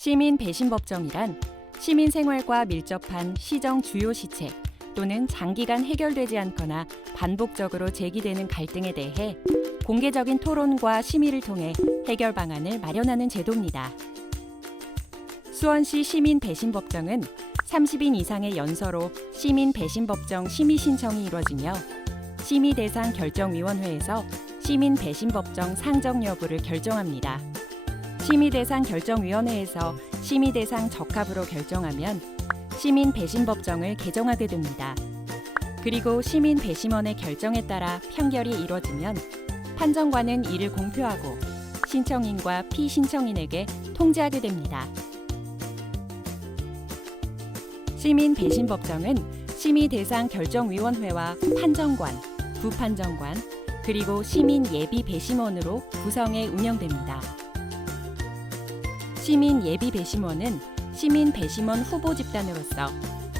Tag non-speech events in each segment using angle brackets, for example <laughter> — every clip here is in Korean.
시민 배심 법정이란 시민 생활과 밀접한 시정 주요 시책 또는 장기간 해결되지 않거나 반복적으로 제기되는 갈등에 대해 공개적인 토론과 심의를 통해 해결 방안을 마련하는 제도입니다. 수원시 시민 배심 법정은 30인 이상의 연서로 시민 배심 법정 심의 신청이 이루어지며 심의 대상 결정위원회에서 시민 배심 법정 상정 여부를 결정합니다. 심의 대상 결정위원회에서 심의 대상 적합으로 결정하면 시민 배심 법정을 개정하게 됩니다. 그리고 시민 배심원의 결정에 따라 판결이 이루어지면 판정관은 이를 공표하고 신청인과 피신청인에게 통지하게 됩니다. 시민 배심 법정은 심의 대상 결정위원회와 판정관, 부판정관, 그리고 시민 예비 배심원으로 구성해 운영됩니다. 시민 예비 배심원은 시민 배심원 후보 집단으로서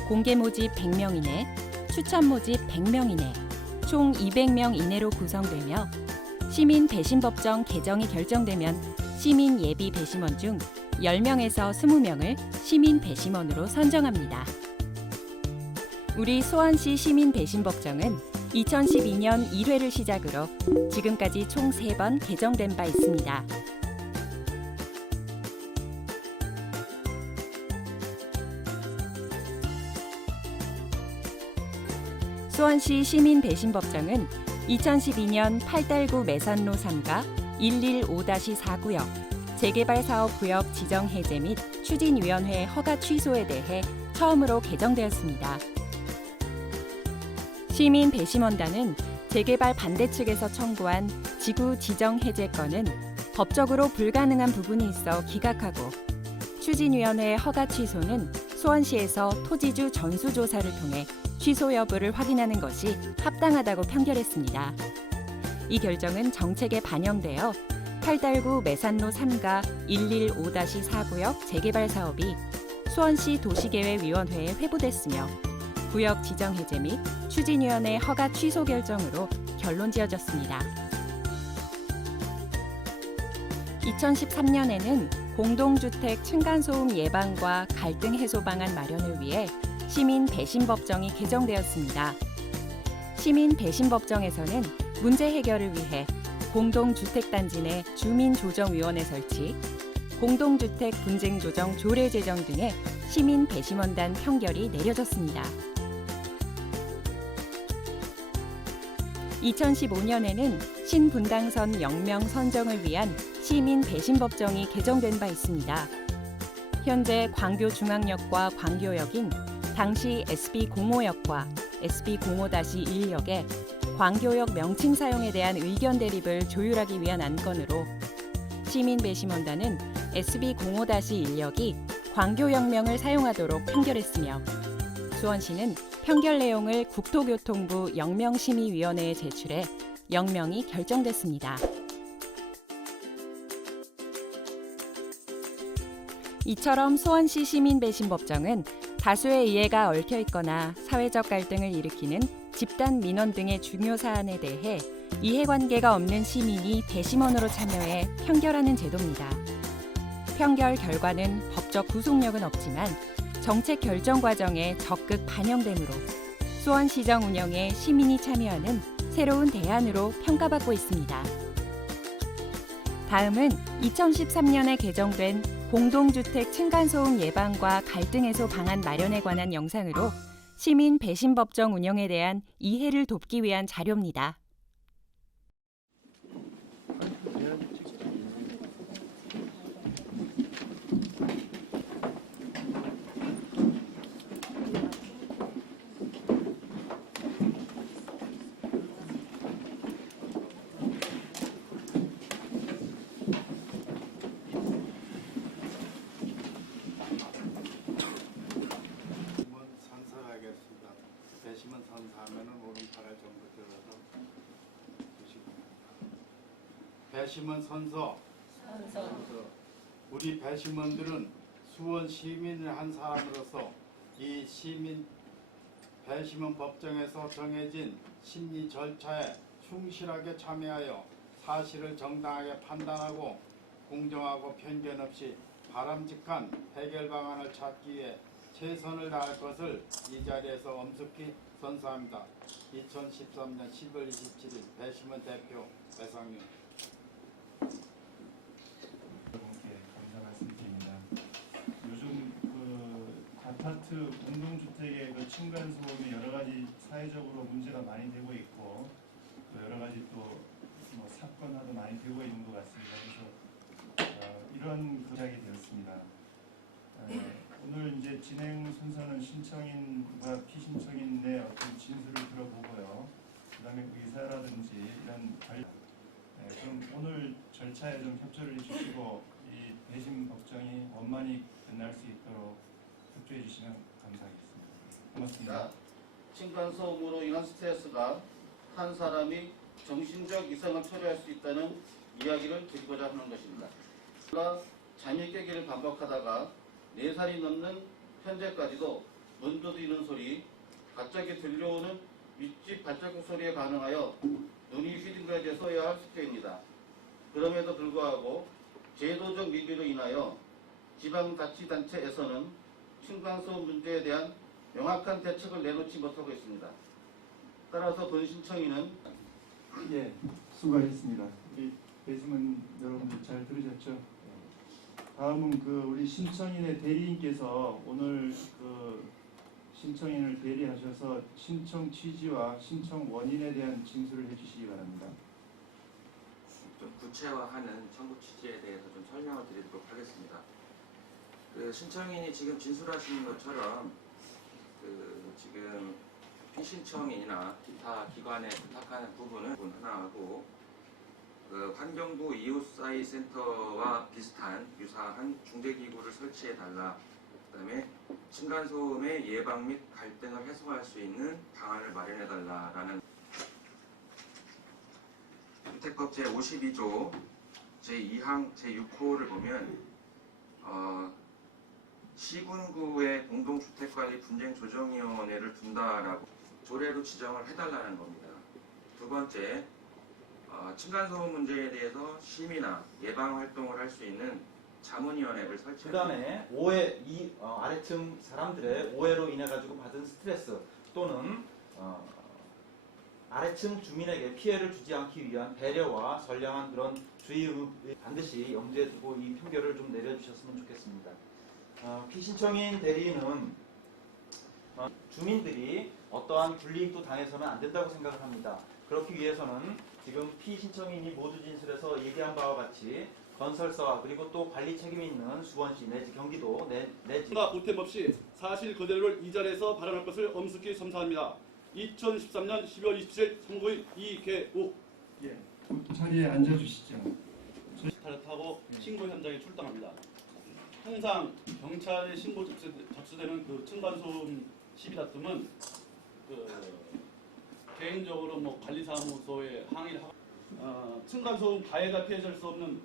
공개 모집 100명 이내, 추천 모집 100명 이내, 총 200명 이내로 구성되며 시민 배심 법정 개정이 결정되면 시민 예비 배심원 중 10명에서 20명을 시민 배심원으로 선정합니다. 우리 수원시 시민 배심 법정은 2012년 1회를 시작으로 지금까지 총 3번 개정된 바 있습니다. 수원시 시민 배심 법정은 2012년 8달구 매산로 3가 115-4구역 재개발 사업 구역 지정 해제 및 추진위원회 허가 취소에 대해 처음으로 개정되었습니다. 시민 배심원단은 재개발 반대 측에서 청구한 지구 지정 해제 건은 법적으로 불가능한 부분이 있어 기각하고 추진위원회 허가 취소는 수원시에서 토지주 전수조사를 통해 취소 여부를 확인하는 것이 합당하다고 판결했습니다. 이 결정은 정책에 반영되어 팔달구 매산로 3가 115-4구역 재개발 사업이 수원시 도시계획위원회에 회부됐으며 구역 지정 해제 및 추진위원회 허가 취소 결정으로 결론 지어졌습니다. 2013년에는 공동주택 층간소음 예방과 갈등 해소 방안 마련을 위해 시민 배심 법정이 개정되었습니다. 시민 배심 법정에서는 문제 해결을 위해 공동주택단지 내 주민조정위원회 설치, 공동주택 분쟁 조정 조례 제정 등의 시민 배심원단 형결이 내려졌습니다. 2015년에는 신분당선 영명 선정을 위한 시민 배심 법정이 개정된 바 있습니다. 현재 광교중앙역과 광교역인 당시 SB05역과 SB05-1역의 광교역 명칭 사용에 대한 의견 대립을 조율하기 위한 안건으로 시민 배심원단은 SB05-1역이 광교역명을 사용하도록 판결했으며 수원시는 판결 내용을 국토교통부 영명심의위원회에 제출해 영명이 결정됐습니다. 이처럼 수원시 시민배심법정은 다수의 이해가 얽혀 있거나 사회적 갈등을 일으키는 집단 민원 등의 중요 사안에 대해 이해관계가 없는 시민이 배심원으로 참여해 판결하는 제도입니다. 판결 결과는 법적 구속력은 없지만 정책 결정 과정에 적극 반영되므로 수원시정 운영에 시민이 참여하는 새로운 대안으로 평가받고 있습니다. 다음은 2013년에 개정된 공동주택 층간소음 예방과 갈등 해소 방안 마련에 관한 영상으로 시민 배심 법정 운영에 대한 이해를 돕기 위한 자료입니다. 한번 선서하겠습니다. 배심은 선서하면은 오른팔을 전부 들어서 보시고 배심은 선서. 선서. 우리 배심원들은 수원 시민의 한 사람으로서 이 시민 배심원 법정에서 정해진 심리 절차에 충실하게 참여하여 사실을 정당하게 판단하고 공정하고 편견 없이 바람직한 해결 방안을 찾기 위해 최선을 다할 것을 이 자리에서 엄숙히 선사합니다. 2013년 10월 27일 배심원 대표 배상윤 여러분께 감사 말씀드립니다. 그 아파트 공동주택의 그 층간 소음이 여러 가지 사회적으로 문제가 많이 되고 있고 또 여러 가지 또 뭐 사건화도 많이 되고 있는 것 같습니다. 그래서 어, 이런 시작이 되었습니다. 어, 오늘 이제 진행 순서는 신청인과 피신청인의 어떤 진술을 들어보고요. 그 다음에 의사라든지 이런 관 네, 그럼 오늘 절차에 좀 협조를 해주시고 이 배심 법정이 원만히 끝날 수 있도록 협조해 주시면 감사하겠습니다. 고맙습니다. 자, 층간 소음으로 인한 스트레스가 한 사람이 정신적 이상을 초래할 수 있다는 이야기를 드리고자 하는 것입니다. 잠이 깨기를 반복하다가 4살이 넘는 현재까지도 문 두드리는 소리, 갑자기 들려오는 윗집 발자국 소리에 반응하여 눈이 휘둥그레져서야 할 숙제입니다. 그럼에도 불구하고 제도적 미비로 인하여 지방자치단체에서는 층간소음 문제에 대한 명확한 대책을 내놓지 못하고 있습니다. 따라서 본 신청인은 <clears throat> 예, 수고하셨습니다. 우리 배심원 여러분들 잘 들으셨죠? 예. 다음은 그 우리 신청인의 대리인께서 오늘 그 신청인을 대리하셔서 신청 취지와 신청 원인에 대한 진술을 해주시기 바랍니다. 좀 구체화하는 청구 취지에 대해서 좀 설명을 드리도록 하겠습니다. 그 신청인이 지금 진술하시는 것처럼 그 지금 피신청인이나 기타 기관에 부탁하는 부분은 부분 하나하고 그 환경부 이웃사이 센터와 비슷한 유사한 중재기구를 설치해 달라. 그다음에 층간소음의 예방 및 갈등을 해소할 수 있는 방안을 마련해 달라라는 주택법 제52조 제2항 제6호를 보면 어, 시군구의 공동주택관리 분쟁조정위원회를 둔다라고 조례로 지정을 해달라는 겁니다. 두 번째, 어, 층간소음 문제에 대해서 심의나 예방 활동을 할 수 있는 자문위원회를 그 설치한다. 다음에 오해 이 어, 아래층 사람들의 오해로 인해 가지고 받은 스트레스 또는 어, 아래층 주민에게 피해를 주지 않기 위한 배려와 선량한 그런 주의 의무 반드시 염두에 두고 이 표결을 좀 내려주셨으면 좋겠습니다. 어, 피신청인 대리인은 어, 주민들이 어떠한 불이익도 당해서는 안 된다고 생각을 합니다. 그렇기 위해서는 지금 피신청인이 모두 진술해서 얘기한 바와 같이 건설사와 그리고 또 관리 책임이 있는 수원시 내지 경기도 내, 내지 가 보탬 없이 사실 그대로를 이 자리에서 발언할 것을 엄숙히 선사합니다. 2013년 12월 27일 선고인 이계욱 예, 자리에 앉아주시죠. 타고 신고 현장에 출동합니다. 항상 경찰에 신고 접수, 접수되는 그 층간소음 시비 다툼은 그 개인적으로 뭐 관리사무소에 항의를 하고 어, 층간소음 가해가 피해질 수 없는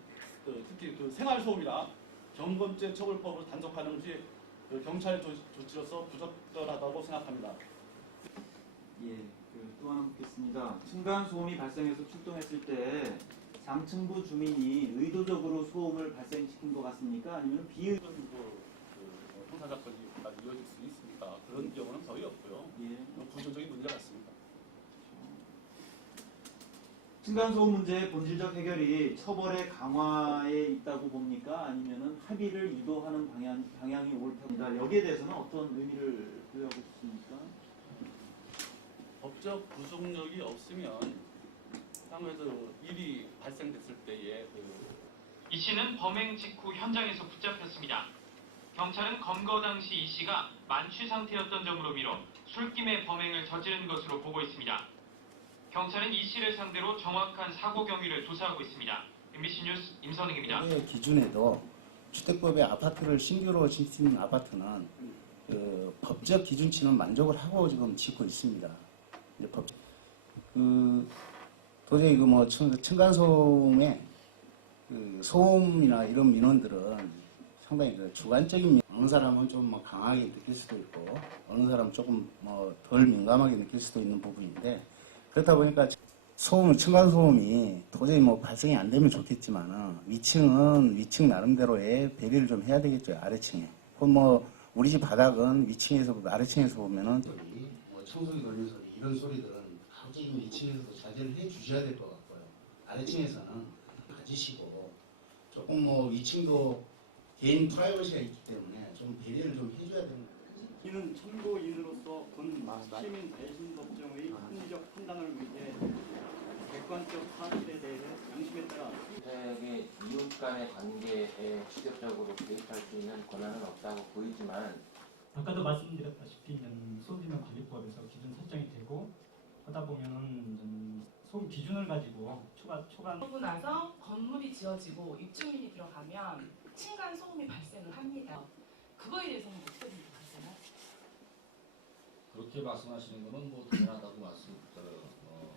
그 특히 그 생활소음이라 경범죄 처벌법으로 단속하는 것이 그 경찰 조, 조치로서 부적절하다고 생각합니다. 예, 그 또 하나 묻겠습니다. 층간 소음이 발생해서 출동했을 때 상층부 주민이 의도적으로 소음을 발생시킨 것 같습니까? 아니면 비의 그, 그 형사 사건이 이어질 수 있습니까? 그런 경우는 거의 없고요. 예. 구조적인 문제 같습니다. 층간소음 문제의 본질적 해결이 처벌의 강화에 있다고 봅니까? 아니면은 합의를 유도하는 방향, 방향이 옳답니다. 여기에 대해서는 어떤 의미를 부여하고 싶습니까? 법적 구속력이 없으면 향후에도 일이 발생됐을 때에 그 이 씨는 범행 직후 현장에서 붙잡혔습니다. 경찰은 검거 당시 이 씨가 만취 상태였던 점으로 미뤄 술김에 범행을 저지른 것으로 보고 있습니다. 경찰은 이 씨를 상대로 정확한 사고 경위를 조사하고 있습니다. MBC 뉴스 임선웅입니다. 의 기준에도 주택법에 아파트를 신규로 짓는 아파트는 그 법적 기준치는 만족을 하고 지금 짓고 있습니다. 이제 법, 그 도저히 그뭐 층간소음의 그 소음이나 이런 민원들은 상당히 그 주관적인 민- 어느 사람은 좀 뭐 강하게 느낄 수도 있고 어느 사람은 조금 뭐 덜 민감하게 느낄 수도 있는 부분인데 그렇다 보니까 소음, 층간 소음이 도저히 뭐 발생이 안 되면 좋겠지만은 위층은 위층 나름대로의 배려를 좀 해야 되겠죠 아래층에. 그뭐 우리 집 바닥은 위층에서 아래층에서 보면은 뭐 청소기 돌리는 소리 이런 소리들은 아버지 위층에서도 자제를 해 주셔야 될 것 같고요. 아래층에서는 가지시고 조금 뭐 위층도 개인 프라이버시가 있기 때문에 좀. 이는 참고인으로서 본 시민 배신 법정의 합리적 판단을 위해 객관적 사실에 대해 양심에 따라 주택의 이웃 간의 관계에 직접적으로 개입할 수 있는 권한은 없다고 보이지만 아까도 말씀드렸다시피 소비면 관리법에서 기준 설정이 되고 하다 보면은 소음 기준을 가지고 초과 초과 그러고 나서 건물이 지어지고 입주민이 들어가면 층간 소음이 발생을 합니다. 그거에 대해서는 어떻게 생각하세요? 그렇게 말씀하시는 거는 뭐 당연하다고 말씀드려요. 어,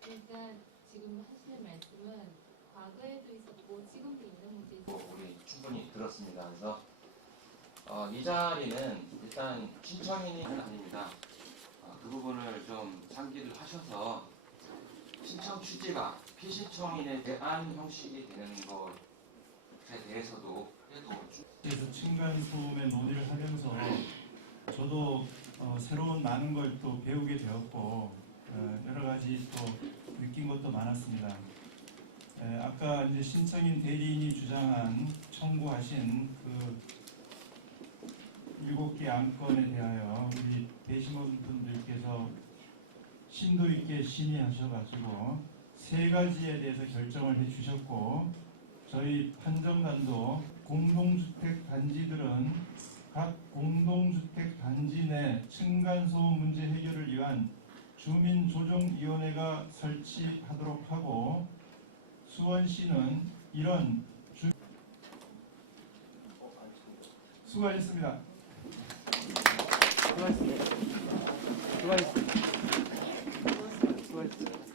그러니까 지금 하시는 말씀은 과거에도 있었고 지금도 있는 문제죠. 뭐 우리 충분히 들었습니다. 그래서 어, 이 자리는 일단 신청인이 아닙니다. 어, 그 부분을 좀 상기를 하셔서 신청 취지가 피신청인에 대한 형식이 되는 것에 대해서도 해도 그래서 층간 소음의 논의를 하면서 저도 어, 새로운 많은 걸 또 배우게 되었고 어, 여러 가지 또 느낀 것도 많았습니다. 에, 아까 이제 신청인 대리인이 주장한 청구하신 그 일곱 개 안건에 대하여 우리 배심원 분들께서 심도 있게 심의하셔가지고 세 가지에 대해서 결정을 해주셨고 저희 판정단도 공동주택 단지들은 각 공동주택 단지 내 층간소음 문제 해결을 위한 주민조정위원회가 설치하도록 하고 수원시는 이런 주... 수고하셨습니다. 수고하셨습니다. 수고하셨습니다. 수고하셨습니다.